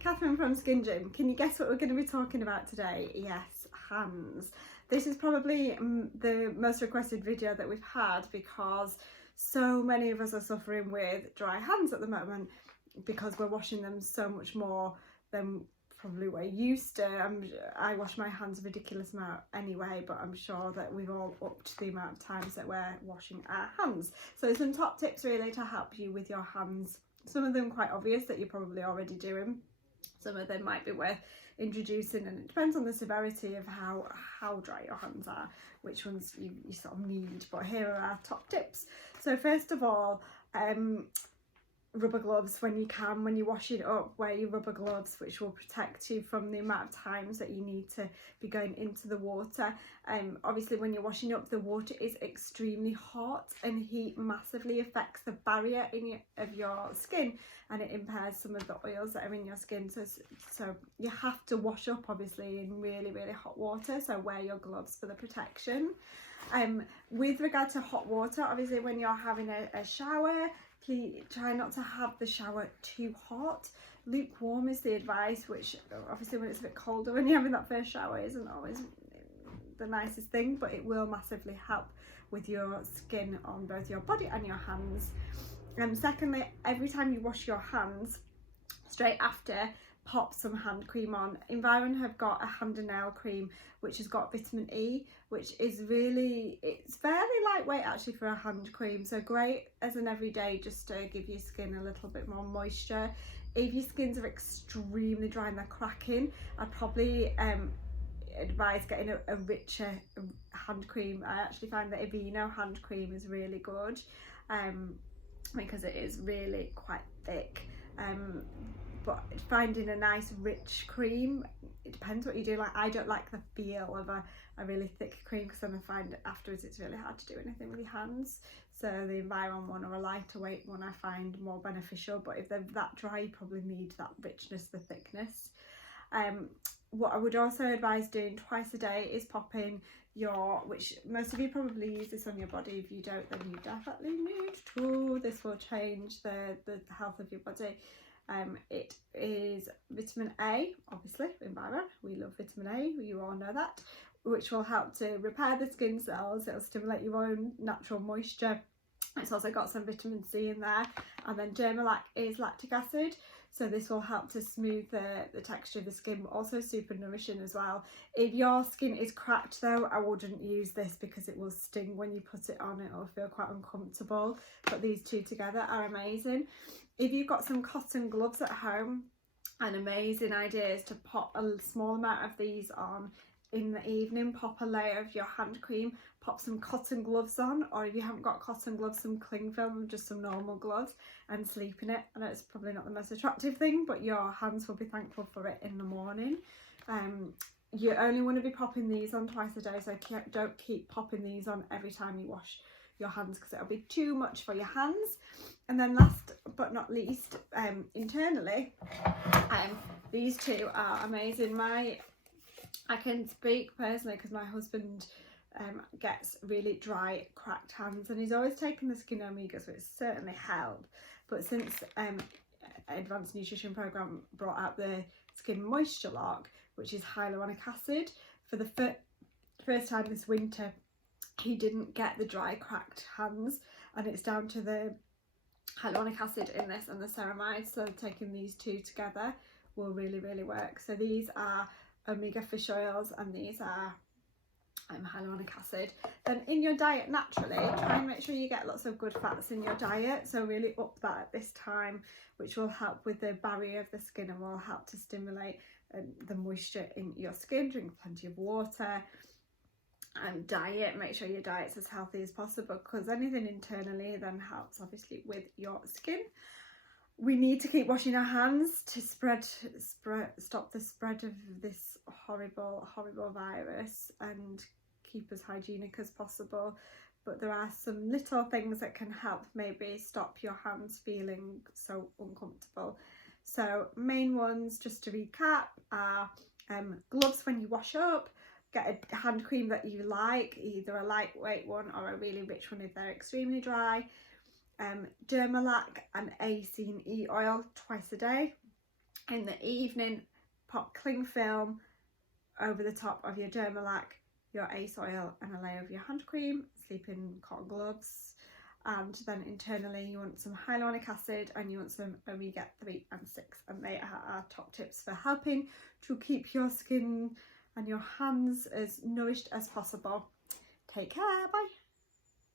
Catherine from Skin Gym. Can you guess what we're going to be talking about today? Yes, hands. This is probably the most requested video that we've had because so many of us are suffering with dry hands at the moment because we're washing them so much more than probably we're used to. I wash my hands a ridiculous amount anyway, but I'm sure that we've all upped the amount of times that we're washing our hands. So some top tips really to help you with your hands. Some of them quite obvious that you're probably already doing. Some of them might be worth introducing, and it depends on the severity of how dry your hands are, which ones you sort of need. But here are our top tips. So first of all, rubber gloves when you can. When you're washing up, wear your rubber gloves, which will protect you from the amount of times that you need to be going into the water. Obviously when you're washing up, the water is extremely hot and heat massively affects the barrier of your skin, and it impairs some of the oils that are in your skin. So you have to wash up obviously in really hot water, so wear your gloves for the protection. With regard to hot water, obviously when you're having a shower, please try not to have the shower too hot. Lukewarm is the advice, which obviously when it's a bit colder when you're having that first shower isn't always the nicest thing, but it will massively help with your skin on both your body and your hands. Secondly, every time you wash your hands, straight after, pop some hand cream on. Environ have got a hand and nail cream which has got vitamin E, which is it's fairly lightweight actually for a hand cream, so great as an everyday just to give your skin a little bit more moisture. If your skins are extremely dry and they're cracking, I'd probably advise getting a richer hand cream. I actually find that Aveeno hand cream is really good because it is really quite thick. But finding a nice rich cream, it depends what you do. Like, I don't like the feel of a really thick cream because then I find afterwards it's really hard to do anything with your hands. So the Environ one or a lighter weight one I find more beneficial, but if they're that dry you probably need that richness, the thickness. What I would also advise doing twice a day is popping which most of you probably use this on your body. If you don't, then you definitely need to. This will change the health of your body. It is vitamin A, obviously, Environ. We love vitamin A, you all know that, which will help to repair the skin cells. It'll stimulate your own natural moisture. It's also got some vitamin C in there. And then Dermalac is lactic acid, so this will help to smooth the texture of the skin, but also super nourishing as well. If your skin is cracked though, I wouldn't use this because it will sting when you put it on. It'll feel quite uncomfortable, but these two together are amazing. If you've got some cotton gloves at home, an amazing idea is to pop a small amount of these on in the evening. Pop a layer of your hand cream, pop some cotton gloves on, or if you haven't got cotton gloves, some cling film, just some normal gloves, and sleep in it. I know it's probably not the most attractive thing, but your hands will be thankful for it in the morning. You only want to be popping these on twice a day, so don't keep popping these on every time you wash your hands because it'll be too much for your hands. And then last but not least, internally, these two are amazing. I can speak personally because my husband gets really dry, cracked hands, and he's always taken the Skin Omega, so it's certainly helped. But since Advanced Nutrition Programme brought out the Skin Moisture Lock, which is hyaluronic acid, for the first time this winter, he didn't get the dry, cracked hands, and it's down to the hyaluronic acid in this and the ceramide. So taking these two together will really work. So these are omega fish oils and these are hyaluronic acid. Then in your diet, naturally try and make sure you get lots of good fats in your diet, so really up that at this time, which will help with the barrier of the skin and will help to stimulate the moisture in your skin. Drink plenty of water. Diet, make sure your diet's as healthy as possible because anything internally then helps obviously with your skin. We need to keep washing our hands to stop the spread of this horrible virus and keep as hygienic as possible. But there are some little things that can help maybe stop your hands feeling so uncomfortable. So main ones, just to recap, are gloves when you wash up. Get a hand cream that you like, either a lightweight one or a really rich one if they're extremely dry. Dermalac and A-Scene E oil twice a day. In the evening, pop cling film over the top of your Dermalac, your Ace oil and a layer of your hand cream, sleep in cotton gloves. And then internally you want some hyaluronic acid and you want some omega-3 and 6, and they are our top tips for helping to keep your skin and your hands as nourished as possible. Take care, bye.